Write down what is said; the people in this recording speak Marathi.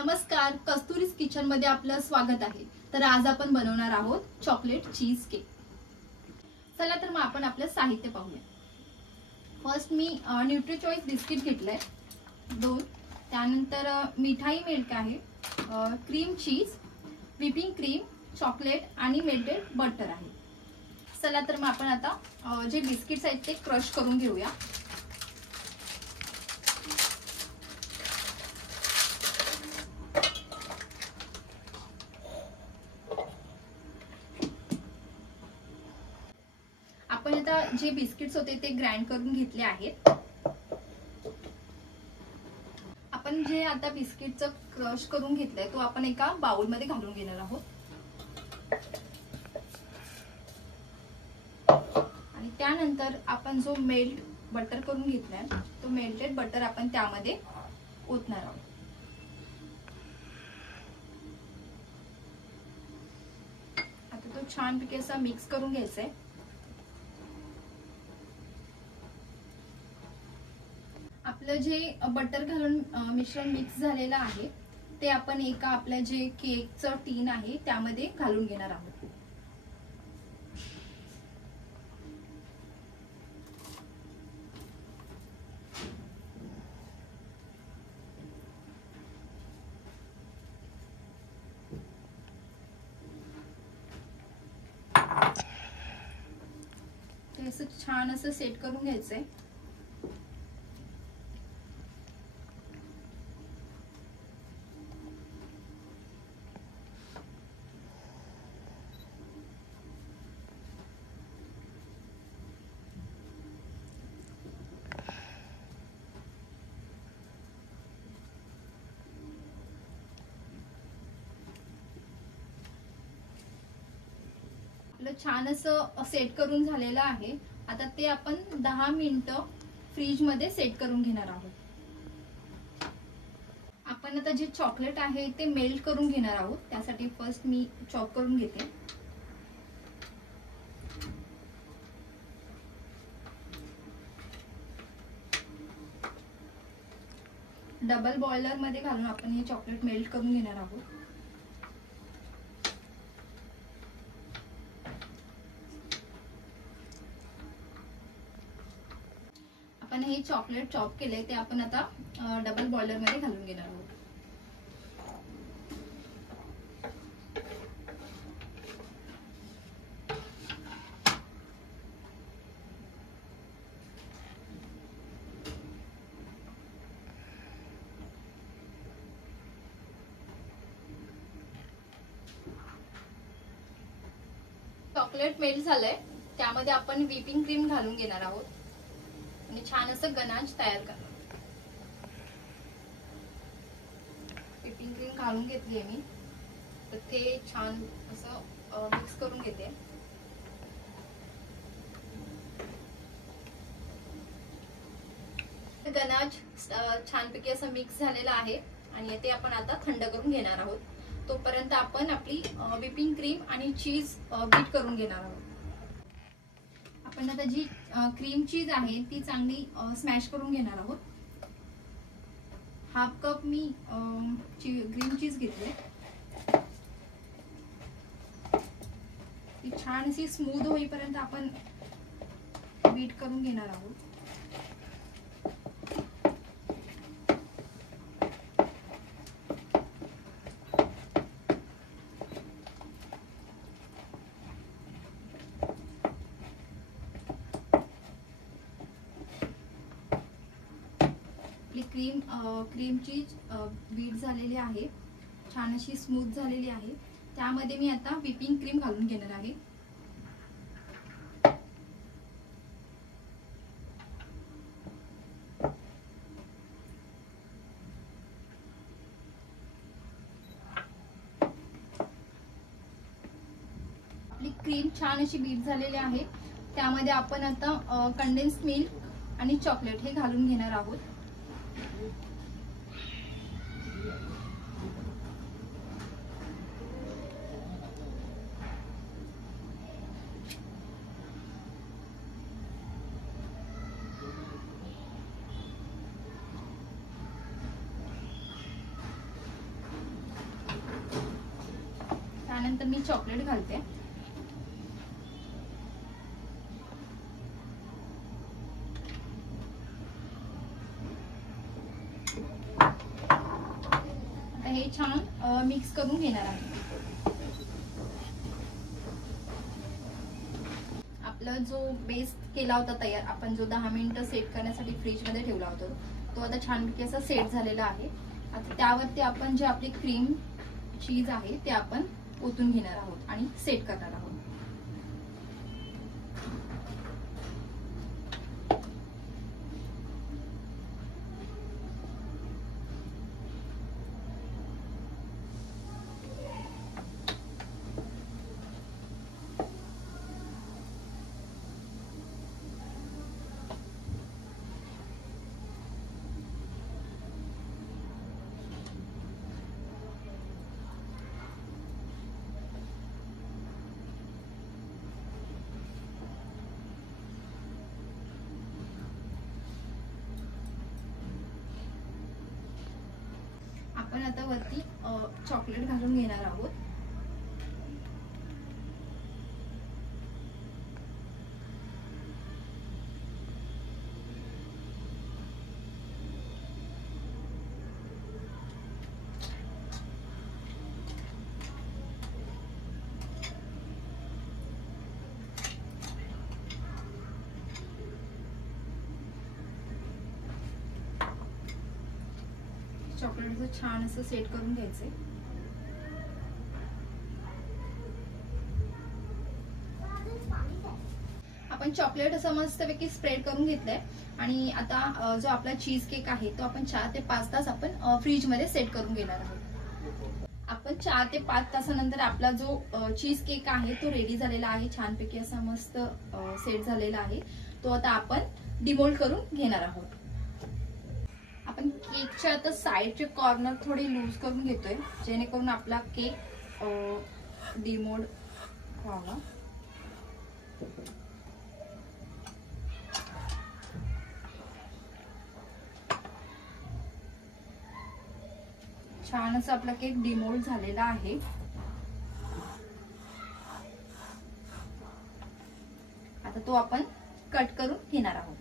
नमस्कार, कस्तुरीज किचन मध्ये आपलं स्वागत आहे। तर आज आपण बनवणार आहोत चॉकलेट चीज केक। चला तर मग आपण आपलं साहित्य पाहूया। फर्स्ट मी न्यूट्री चॉईस बिस्किट घेतलंय 2, त्यानंतर मिठाई मिल्क आहे, cream cheese, whipping cream, chocolate आणि मेल्टेड बटर आहे। चला तर मग आपण आता जे बिस्किट्स आहेत ते क्रश करून घेऊया। आपण आता जे बिस्किट्स होते ते ग्राइंड करून घेतले आहेत। आपण जे आता बिस्किटचं क्रश करून घेतलंय तो आपण एका बाउल मध्ये घालून घेणार आहोत आणि त्यानंतर आपण जो मेल्ट बटर करून घेतलाय तो मेल्टेड बटर आपण त्यामध्ये ओतणार आहोत। आता तो छानपैकी असा मिक्स करून घ्यायचा आहे। आपलं जे बटर घालून मिश्रण मिक्स झालेलं आहे ते आपण एका आपल्या जे केकचं टीन आहे त्यामध्ये घालून घेणार आहोत। ते असं छान असं सेट करून घ्यायचंय। छान असं सेट करून झालेलं आहे। आता ते आपण 10 मिनिटं फ्रीज मध्ये सेट करून घेणार आहोत। आपण आता जे चॉकलेट आहे ते मेल्ट करून घेणार आहोत। त्यासाठी फर्स्ट मी चॉप करून घेते। डबल बॉयलर मध्ये घालून आपण हे चॉकलेट मेल्ट करून घेणार आहोत। आपण हे चॉकलेट चॉप केले ते आपण आता डबल बॉयलर मध्ये घालून घेणार आहोत। चॉकलेट मेल्ट झालंय, त्यामध्ये आपण व्हिपिंग क्रीम घालून घेणार आहोत आणि छान असं गनाश तयार करणार। व्हिपिंग क्रीम घालून घेतली आहे मी, तर ते छान असं मिक्स करून घेते। गनाश छानपैकी असं मिक्स झालेलं आहे आणि ते आपण आता थंड करून घेणार आहोत। तोपर्यंत आपण आपली व्हिपिंग क्रीम आणि चीज बीट करून घेणार आहोत। आपण आता जी क्रीम चीज आहे ती चांगली स्मॅश करून घेणार आहोत। हाफ कप मी ग्रीन चीज घेतली, ती छान अशी स्मूथ होईपर्यंत आपण बीट करून घेणार आहोत। क्रीम चीज बीट झालेली आहे, छान अशी स्मूथ झालेली आहे। त्यामध्ये मी आता व्हिपिंग क्रीम घालून घेणार आहे। आपली क्रीम छान अशी बीट झालेली आहे। त्यामध्ये आपण आता कंडेन्स मिल्क आणि चॉकलेट हे घालून घेणार आहोत। त्यानंतर मी चॉकलेट घालते. आता हे छान मिक्स करून घेणार आहे. आपला जो बेस केला होता तयार, आपण जो 10 मिनिटं सेट करण्यासाठी फ्रीज मध्ये ठेवला होता, तो आता छानपैकी असा सेट झालेला आहे. आता त्यावरती आपण जे आपली क्रीम चीज आहे ते आपण ओतून घेणार आहोत आणि सेट करणार आहोत. आपण आता वरती चॉकलेट घालून घेणार आहोत. चॉकलेट छान असं सेट करून घ्यायचंय. आपण चॉकलेट असं मस्तपैकी स्प्रेड करून घेतलंय आणि आता जो आपला चीज केक आहे तो आपण 4 ते 5 तास आपण फ्रीज मध्ये सेट करून घेणार आहोत. आपण 4 ते 5 तासानंतर आपला जो चीज केक आहे तो रेडी झालेला आहे. छानपैकी असा मस्त सेट झालेला आहे. तो आता आपण डिमोल्ड करून घेणार आहोत. आपण केकच्या आता साईडचे कॉर्नर थोडे लूज करून घेतोय, जेणेकरून आपला केक डिमोल्ड व्हावा. छान असं आपला केक डिमोल्ड झालेला आहे. आता तो आपण कट करून घेणार आहोत.